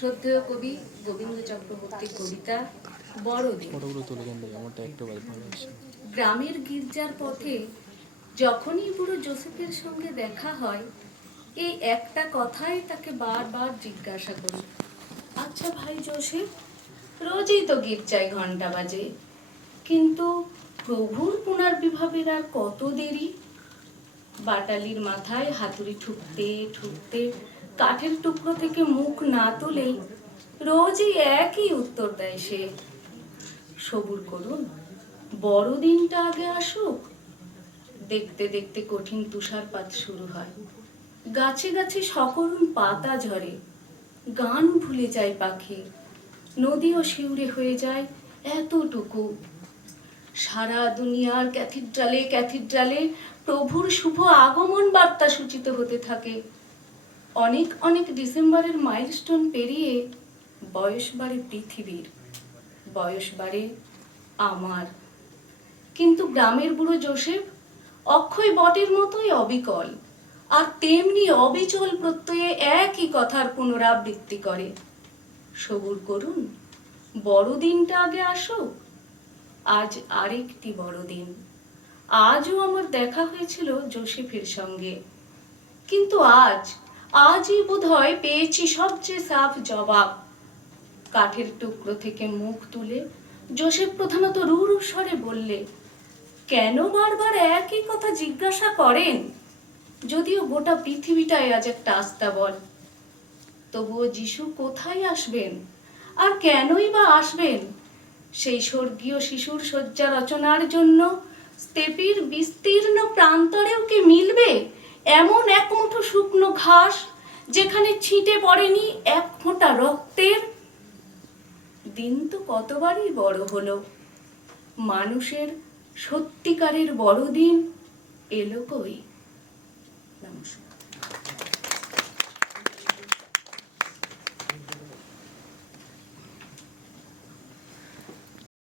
শ্রদ্ধেয় কবি গোবিন্দ চক্রবর্তীর কবিতা বড়দিন। গ্রামের গির্জার পথে যখনই বুড়ো জোসেফের সঙ্গে দেখা হয়, এই একটা কথাই তাকে বারবার জিজ্ঞাসা করি, আচ্ছা ভাই জোসেফ, রোজই তো গির্জায় ঘন্টা বাজে, কিন্তু প্রভুর পুনর্বিভাবের আর কত দেরি? বাটালির মাথায় হাতুড়ি ঠুকতে ঠুকতে কাঠের টুকরো থেকে মুখ না তুলেই রোজই একই উত্তর দেয় সে, সবুর করুন, বড়দিনটা আগে আসুক। দেখতে দেখতে কঠিন তুষারপাত শুরু হয়, গাছে গাছে সকরুণ পাতা ঝরে, গান ভুলে যায় পাখি, নদীও শিউরে হয়ে যায় এতটুকু। সারা দুনিয়ার ক্যাথিড্রালে ক্যাথিড্রালে প্রভুর শুভ আগমন বার্তা সূচিত হতে থাকে। অনেক অনেক ডিসেম্বরের মাইলস্টোন পেরিয়ে বয়স বাড়ে পৃথিবীর, বয়স বাড়ে আমার। কিন্তু গ্রামের বুড়ো জোসেফ অক্ষয় বটের মতোই অবিকল, আর তেমনি অবিচল প্রত্যয়ে একই কথার পুনরাবৃত্তি করে, সবুর করুন, বড়দিনটা আগে আসুক। আজ আরেকটি বড়দিন। আজও আমার দেখা হয়েছিল জোসেফের সঙ্গে, কিন্তু আজই বোধহয় পেয়েছি সবচেয়ে সাফ জবাব। কাঠের টুকরো থেকে মুখ তুলে জোসেফ প্রধানত রুরু স্বরে বললে, কেন বারবার একই কথা জিজ্ঞাসা করেন? যদিও গোটা পৃথিবীটাই আজ একটা আস্তাবল। তবুও যিশু কোথায় আসবেন, আর কেনই বা আসবেন? সেই স্বর্গীয় শিশুর শয্যা রচনার জন্য স্টেপির বিস্তীর্ণ প্রান্তরেও কি মিলবে এমন এক মুঠো শুকনো ঘাস, যেখানে ছিটে পড়েনি এক ফোঁটা রক্তের? দিন তো কতবারই বড় হলো, মানুষের সত্যিকারের বড়দিন এলো কই? নমস্কার।